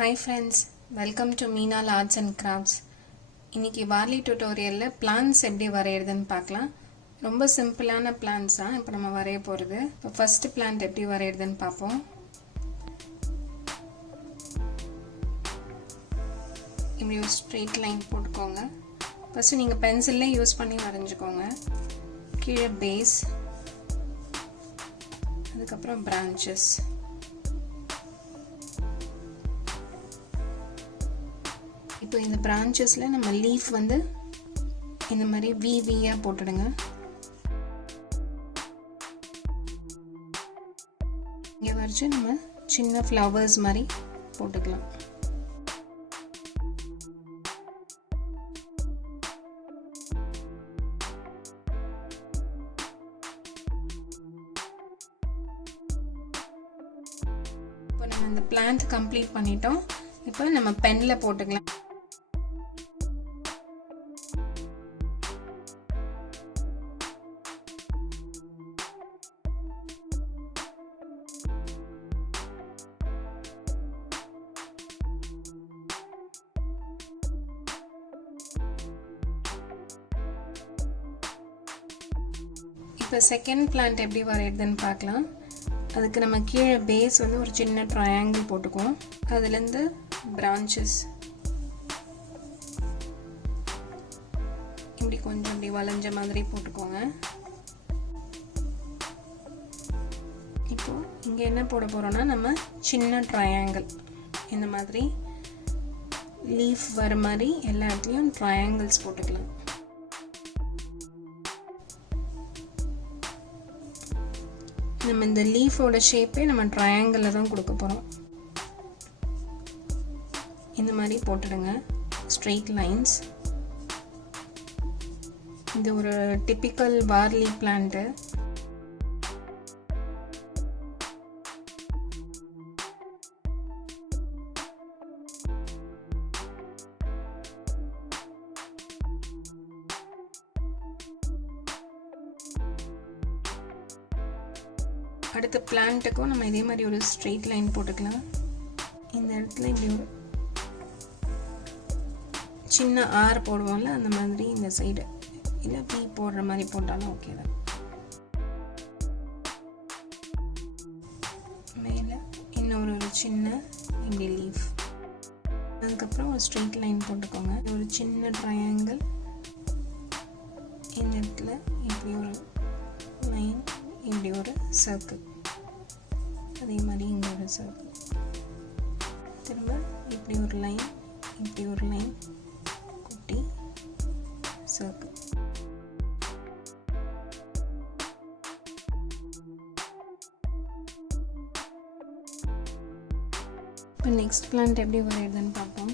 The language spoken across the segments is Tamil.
Hi friends, welcome to Meenal Arts and Crafts. இன்னைக்கு Warli tutorialல plants எப்படி வரையறதுன்னு பார்க்கலாம். ரொம்ப சிம்பிளான plants தான் இப்போ நம்ம வரைய போறது. இப்போ first plant எப்படி வரையறதுன்னு பார்ப்போம். இப்படி ஒரு straight line போட்டுக்கோங்க. ஃபர்ஸ்ட் நீங்க பென்சில்ல யூஸ் பண்ணி வரைஞ்சுக்கோங்க. கீழே base, அதுக்கு அப்புறம் branches. இப்போ இந்த branchesல நம்ம leaf வந்து இந்த மாதிரி V-V-ஆ போட்டுடுங்க. இங்க வரைச்சு நம்ம சின்ன flowers மாதிரி போட்டுக்கலாம். இப்போ நம்ம இந்த plant complete பண்ணிட்டோம். இப்போ நம்ம பென்ல போட்டுக்கலாம். இப்போ செகண்ட் பிளான்ட் எப்படி வரையறதுன்னு பார்க்கலாம். அதுக்கு நம்ம கீழே பேஸ் வந்து ஒரு சின்ன ட்ரையாங்கிள் போட்டுக்குவோம். அதுலேருந்து பிரான்ச்சஸ் இப்படி கொஞ்சம் இப்படி வளைஞ்ச மாதிரி போட்டுக்கோங்க. இப்போ இங்கே என்ன போட போகிறோம்னா நம்ம சின்ன ட்ரையாங்கிள் இந்த மாதிரி லீஃப் வர மாதிரி எல்லா இடத்துலையும் ட்ரையாங்கிள்ஸ் போட்டுக்கலாம். நம்ம இந்த லீஃபோட ஷேப்பே நம்ம ட்ரையாங்கிளில் தான் கொடுக்க போகிறோம். இந்த மாதிரி போட்டுடுங்க ஸ்ட்ரெயிட் லைன்ஸ். இது ஒரு டிப்பிக்கல் வார்லி பிளான்ட்டு. அடுத்த பிளான்ட்டுக்கும் நம்ம இதே மாதிரி ஒரு ஸ்ட்ரெயிட் லைன் போட்டுக்கலாம். இந்த இடத்துல இப்படி ஒரு சின்ன ஆர் போடுவோம்ல அந்த மாதிரி இந்த சைடு இல்லை பீ போடுற மாதிரி போட்டாலும் ஓகே தான். மேலே இன்னொரு சின்ன இப்படி லீஃப், அதுக்கப்புறம் ஒரு ஸ்ட்ரெயிட் லைன் போட்டுக்கோங்க. ஒரு சின்ன ட்ரையாங்கிள் இந்த இடத்துல இப்படி ஒரு லைன், இப்படி ஒரு சர்க்கிள், அதே மாதிரி இங்கே ஒரு சர்க்கிள், திரும்ப இப்படி ஒரு லைன், இப்படி ஒரு லைன், குட்டி சர்க்கிள். இப்போ நெக்ஸ்ட் பிளான்ட் எப்படி வரையுதுன்னு பார்ப்போம்.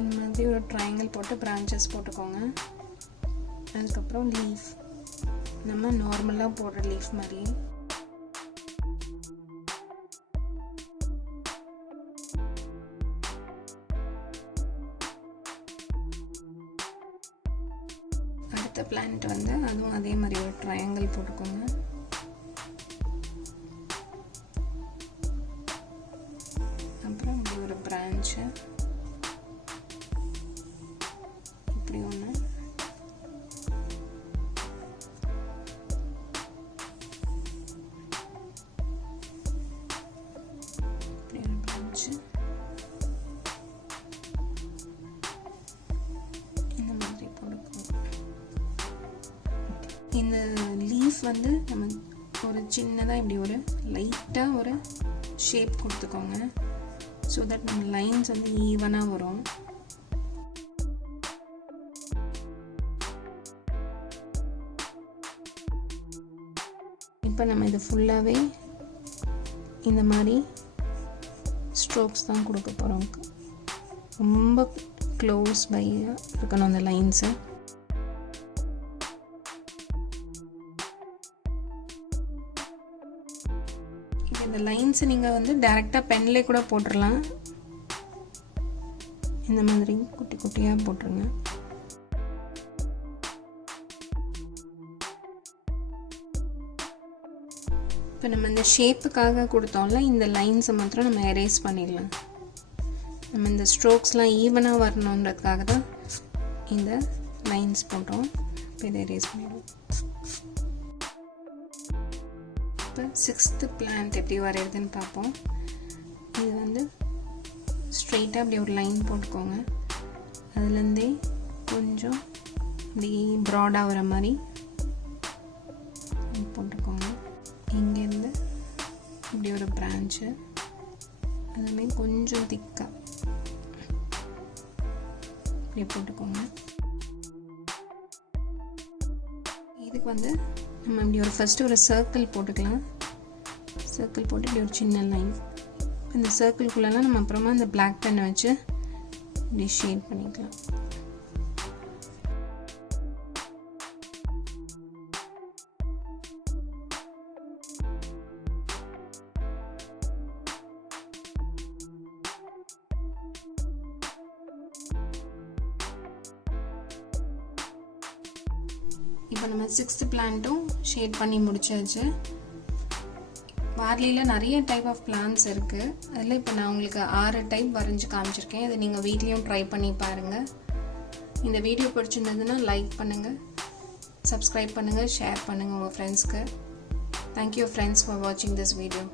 இந்த மாதிரி ஒரு ட்ரையாங்கிள் போட்டு பிரான்ச்சஸ் போட்டுக்கோங்க. அதுக்கப்புறம் லீஃப் நம்ம நார்மலாக போடுற லீஃப் மாதிரி. அடுத்த பிளான்ட் வந்து அதுவும் அதே மாதிரி ஒரு ட்ரையாங்கிள் போட்டுக்கோங்க. அப்புறம் இப்படி ஒரு பிரான்ச்சு, இப்படி ஒன்று, இப்படி ஒரு பிரான்ச்சு, இந்த மாதிரி போட்டுக்கோங்க. இந்த லீஃப் வந்து நம்ம ஒரு சின்னதாக இப்படி ஒரு லைட்டாக ஒரு ஷேப் கொடுத்துக்கோங்க. ஸோ தட் நம்ம லைன்ஸ் வந்து ஈவனாக வரும். இப்போ நம்ம இது ஃபுல்லாகவே இந்த மாதிரி ஸ்ட்ரோக்ஸ் தான் கொடுக்க போகிறோம். ரொம்ப க்ளோஸ் பை இருக்கணும் அந்த லைன்ஸை. இப்போ இந்த லைன்ஸை நீங்கள் வந்து டைரெக்டாக பென்லேயே கூட போட்டுடலாம். இந்த மாதிரி குட்டி குட்டியாக போட்டுருங்க. இப்போ நம்ம இந்த ஷேப்புக்காக கொடுத்தோம்ல, இந்த லைன்ஸை மாத்திரம் நம்ம எரேஸ் பண்ணிடலாம். நம்ம இந்த ஸ்ட்ரோக்ஸ்லாம் ஈவனாக வரணுன்றதுக்காக தான் இந்த லைன்ஸ் போட்டோம். இப்போ இதை எரேஸ் பண்ணிடுவோம். இப்போ 6th பிளான்ட் எப்படி வரைகிறதுன்னு பார்ப்போம். இது வந்து ஸ்ட்ரெயிட்டாக அப்படி ஒரு லைன் போட்டுக்கோங்க. அதுலேருந்தே கொஞ்சம் இப்படி ப்ராடாக வர மாதிரி போட்டுக்கோங்க. இங்கேருந்து இப்படி ஒரு பிரான்ச்சு, அதுமாதிரி கொஞ்சம் திக்காக இப்படி போட்டுக்கோங்க. இதுக்கு வந்து நம்ம இப்படி ஒரு ஃபஸ்ட்டு ஒரு சர்க்கிள் போட்டுக்கலாம். சர்க்கிள் போட்டு இப்படி ஒரு சின்ன லைன். இந்த சர்க்கிள்குள்ளெல்லாம் நம்ம அப்புறமா இந்த பிளாக் பென்னை வச்சு இப்படி ஷேட் பண்ணிக்கலாம். இப்போ நம்ம 6th பிளான்ட்டும் ஷேட் பண்ணி முடிச்சாச்சு. வார்லியில் நிறைய டைப் ஆஃப் பிளான்ட்ஸ் இருக்குது. அதில் இப்போ நான் உங்களுக்கு 6 டைப் வரைஞ்சி காமிச்சிருக்கேன். இதை நீங்கள் வீட்லேயும் ட்ரை பண்ணி பாருங்கள். இந்த வீடியோ பிடிச்சிருந்ததுன்னா லைக் பண்ணுங்கள், சப்ஸ்கிரைப் பண்ணுங்கள், ஷேர் பண்ணுங்கள் உங்கள் ஃப்ரெண்ட்ஸ்க்கு. தேங்க்யூ ஃப்ரெண்ட்ஸ் ஃபார் வாட்சிங் திஸ் வீடியோ.